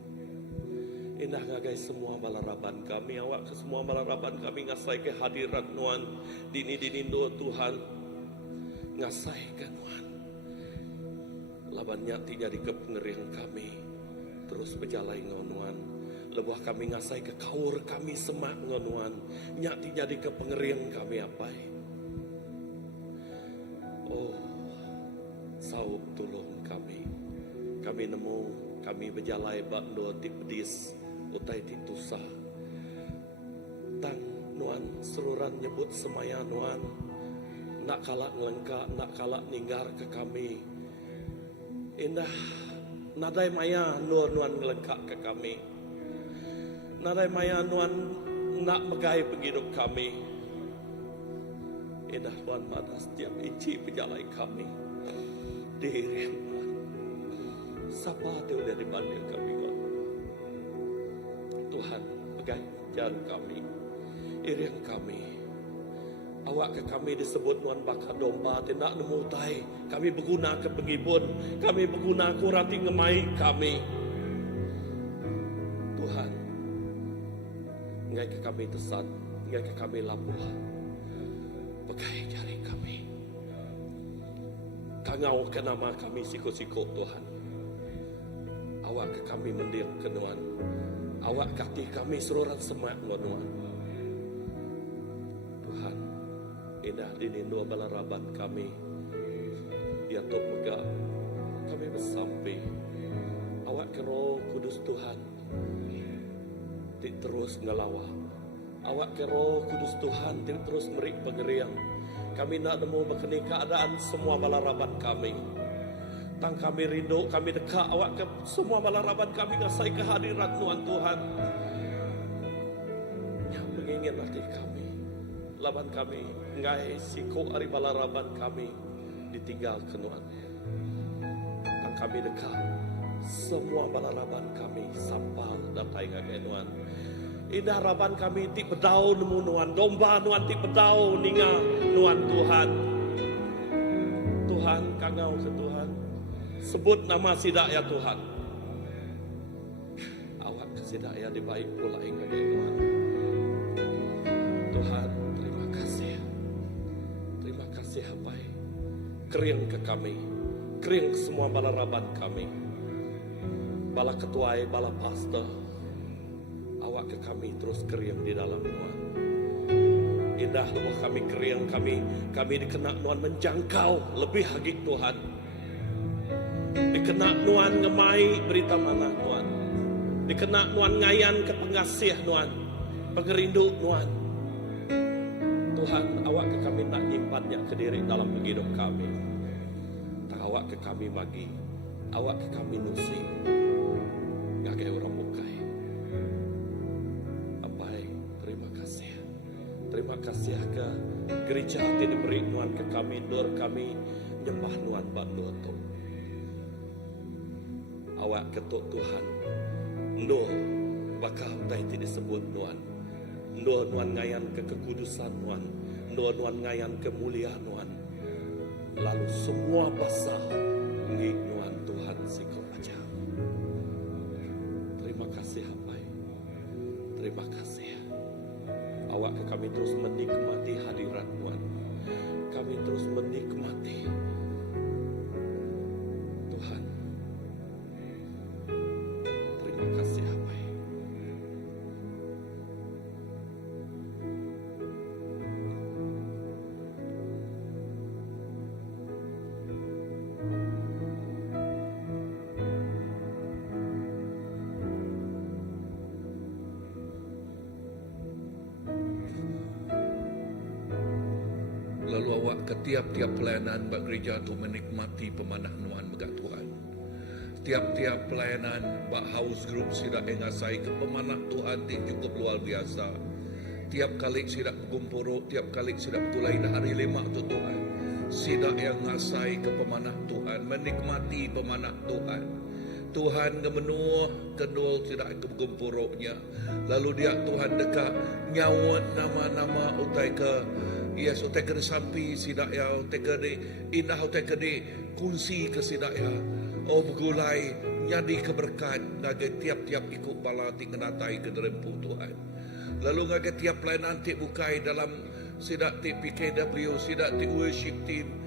Indah ngagai semua balaraban kami, awak ke semua balaraban kami ngasai kehadiran Tuhan. Dini doa Tuhan. Ngasai ke Tuhan. Labannya tidak di kepengerian kami. Terus berjalan ngonuan. Lebuh kami ngasai ke kaur kami semak ngonuan. Nyak tidak di kepengerian kami apai. Oh, saup tolong kami. Kami nemu, kami berjalan bak dua tip pedis. Utai titusa. Tang nuan seluran nyebut semaya nuan. Nak kalak ngelengkak, nak kalak ninggar ke kami. Indah nadai maya nuan ngelengkak ke kami. Nadai maya nuan nak megai penghidup kami. Indah Tuhan mana setiap inci berjalan kami. Diri Tuhan. Siapa dia udah dibanding kami Tuhan, pegang jalan kami, irian kami. Awak ke kami disebut Tuhan bakal domba, tidak nemu tai. Kami berguna ke pengibun, kami berguna ke rati ngemai kami. Tuhan, ngai ke kami tesat, ngai ke kami lapuh. Pegai jari kami. Kangau ke nama kami siko-siko Tuhan. Awak ke kami mendiam ke Tuhan. Awak kaki kami seluruh semak Tuhan. Tuhan, indah dini dua balaraban kami. Dia tok megah. Kami bersampai. Awak ke Roh Kudus Tuhan. Tidak terus ngelawa. Awak ke Roh Kudus Tuhan. Tidak terus merik pengeriang. Kami nak nemu berkeni keadaan semua balaraban kami. Tang kami rindu, kami dekat awak ke semua balaraban kami ngasai kehadiran Tuhan. Yang mengingin hati kami. Laban kami, ngai siko ari balaraban kami ditinggal ke Tuhan. Tang kami dekat semua balaraban kami sampal datai ngagai Tuhan. Indah raban kami ti pedau nemu Tuhan. Domba Tuhan ti pedau ninga Tuhan Tuhan. Tuhan kangau ke Tuhan. Sebut nama sidak ya Tuhan. Awak ke sidak ya dibaik pula ingat Tuhan. Tuhan terima kasih. Terima kasih apai. Kering ke kami. Kering ke semua balaraban kami. Bala ketuai, bala pastor. Awak ke kami terus kering di dalam Tuhan. Indah bahwa kami kering, kami dikenak Tuhan menjangkau lebih lagi Tuhan. Dikenak Tuhan ngemai berita mana Tuhan. Dikenak Tuhan ngayan ke pengasih Tuhan. Pengerindu Tuhan. Tuhan awak ke kami nak nyimpan harapannya ke diri dalam hidup kami. Tak awak ke kami bagi, awak ke kami nusi, ngagai orang bukai. Apai, terima kasih. Terima kasih ke gereja hati diberi nuan ke kami, dor kami nyembah nuan bantu tu. Awak ketuk Tuhan, ndo bakal tai disebut nuan. Ndo nuan ngayan ke kekudusan nuan, ndo nuan ngayan kemuliaan nuan. Lalu semua basah ngi nuan Tuhan siko aja. Terima kasih Apai. Terima kasih. Awak ke kami terus menikmati hadirat Tuhan. Kami terus menikmati Tuhan. Terima kasih Apai. Lalu awak ke tiap-tiap pelayanan bak gereja tu menikmati pemanah nuan begat Tuhan. Tiap-tiap pelayanan bak house group sidak engasai ke pemanah Tuhan yang cukup luar biasa. Tiap kali sidak berkumpul, tiap kali sidak bertulai hari 5 tu Tuhan. Sidak yang ngasai ke pemanah Tuhan, menikmati pemanah Tuhan. Tuhan kemenuh kedul sidak ke berkumpulnya. Lalu dia Tuhan dekat nyawat nama-nama utai ke yes, utai kena sampi sidak ya, utai kena indah, utai kena kunci ke sidak ya. Oh bergulai nyadi keberkat ngagai tiap-tiap ikut bala ti kenatai ke derempu Tuhan. Lalu ngagai tiap pelayanan ti bukai dalam sidak ti PKW, sidak ti worship team,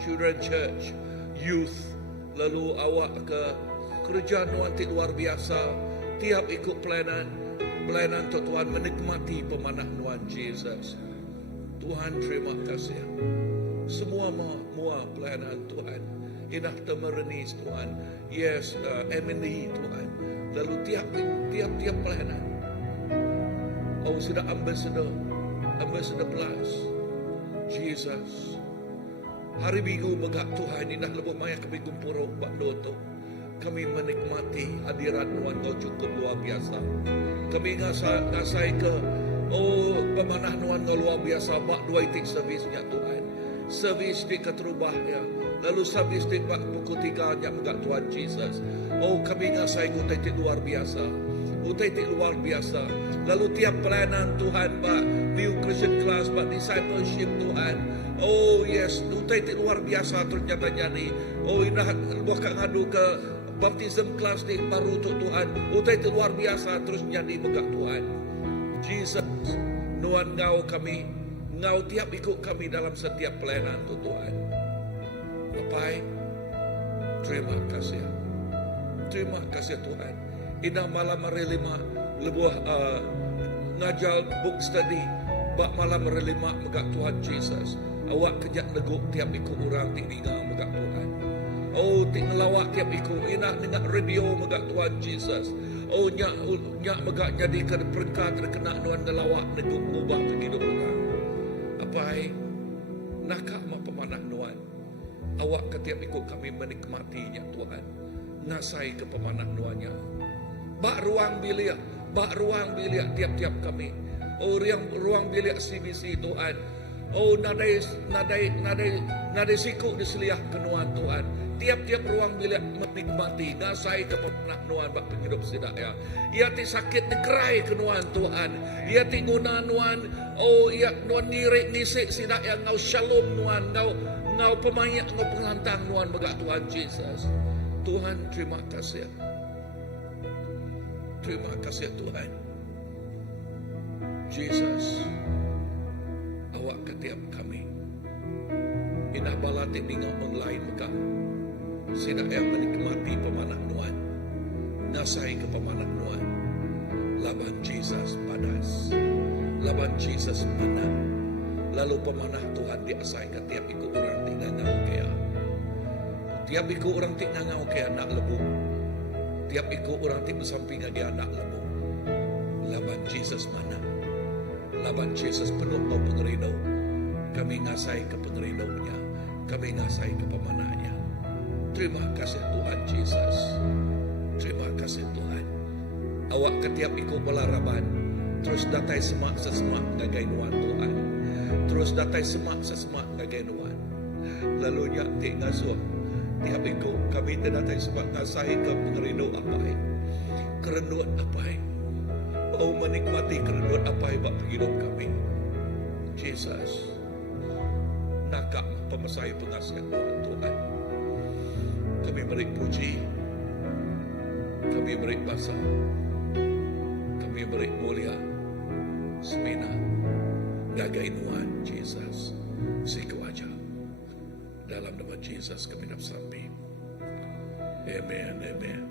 children church, youth. Lalu awak ke kerja nuan ti luar biasa. Tiap ikut pelayanan Tuhan menikmati pemanah nuan Jesus. Tuhan terima kasih. Semua pelayanan Tuhan. Inah temerenis Tuhan. Yes, Emily Tuhan. Lalu tiap pelayanan. Oh sudah ambassador plus Jesus. Hari Minggu begak Tuhan inah lebih maya kami kumpul bak doto. Kami menikmati hadirat nuan kau cukup luar biasa. Kami ngasai ke pemanah nuan kau luar biasa bak 2 itik servisnya Tuhan. Servis di keterubah ya. Lalu servis di bak pukul 3 nya megak Tuhan Jesus. Oh kami ngasai utai itik luar biasa. Utai itik luar biasa. Lalu tiap pelayanan Tuhan bak New Christian Class bak discipleship Tuhan. Oh yes, utai itik luar biasa ternyata jadi. Oh indah bukan ngadu ke baptism class ni baru untuk Tuhan. Utai itu luar biasa terus jadi megak Tuhan. Jesus, nuan ngau kami, ngau tiap ikut kami dalam setiap pelayanan untuk Tuhan. Apai, terima kasih. Terima kasih Tuhan. Indah malam hari 5 lebuh ngajal book study. Bak malam hari 5 megak Tuhan Jesus. Awak kejak neguk tiap ikut orang tinggal megak Tuhan. Oh, tinggal lawak tiap ikut. Inak dengan radio megak Tuhan Jesus. Oh, nyak megak jadi berkat terkena nuan lawak neguk ubah kehidup orang. Apai, nakak ma pemanah nuan. Awak ketiap ikut kami menikmatinya Tuhan. Ngasai ke pemanah nuannya. Bak ruang bilik tiap-tiap kami. Oh, ruang bilik CBC Tuhan. Oh, nadai siku diseliah kenuan Tuhan. Tiap-tiap ruang bilik menikmati ngasai ke pemanah nuan bak penghidup sidak ya. Ia ti sakit dikerai kenuan Tuhan. Ia ti guna nuan. Oh, ia nuan ngirik nisik sidak ya ngau shalom nuan. Ngau pemayak ngau penglantang nuan megak Tuhan Jesus. Tuhan terima kasih. Terima kasih Tuhan. Jesus, awak ketiap kami. Inah bala tinggal online maka sidak yang menikmati pemanah nuan. Nasai ke pemanah nuan. Laban Jesus padas. Laban Jesus menang. Lalu pemanah Tuhan diasai ke tiap ikut orang tinggal ngau kaya. Tiap ikut orang tinggal ngau kaya nak lebu. Tiap ikut orang tinggal samping dia nak lebu. Laban Jesus menang. Laban Jesus penuh ang pengerino. Kami ngasay ke pengerino-Nya. Kami ngasay ke pemanahnya. Terima kasih Tuhan Jesus. Terima kasih Tuhan. Awak ketiap ikut belaraban. Terus datai semak sesemak ngagai nuan Tuhan. Terus datai semak sesemak ngagai nuan. Lalu nyak tik ngasuh. Tiap ikut kami datai semak ngasai ke pengerino apai. Kerenduan apai. Oh menikmati kerenduan apai bak hidup kami. Jesus. Nakak pemasai pengasihan Tuhan. Kami beri puji. Kami beri basa. Kami beri mulia. Semina. Gagai nuan Jesus. Siku aja. Dalam nama Jesus kami nak sampai. Amen. Amen.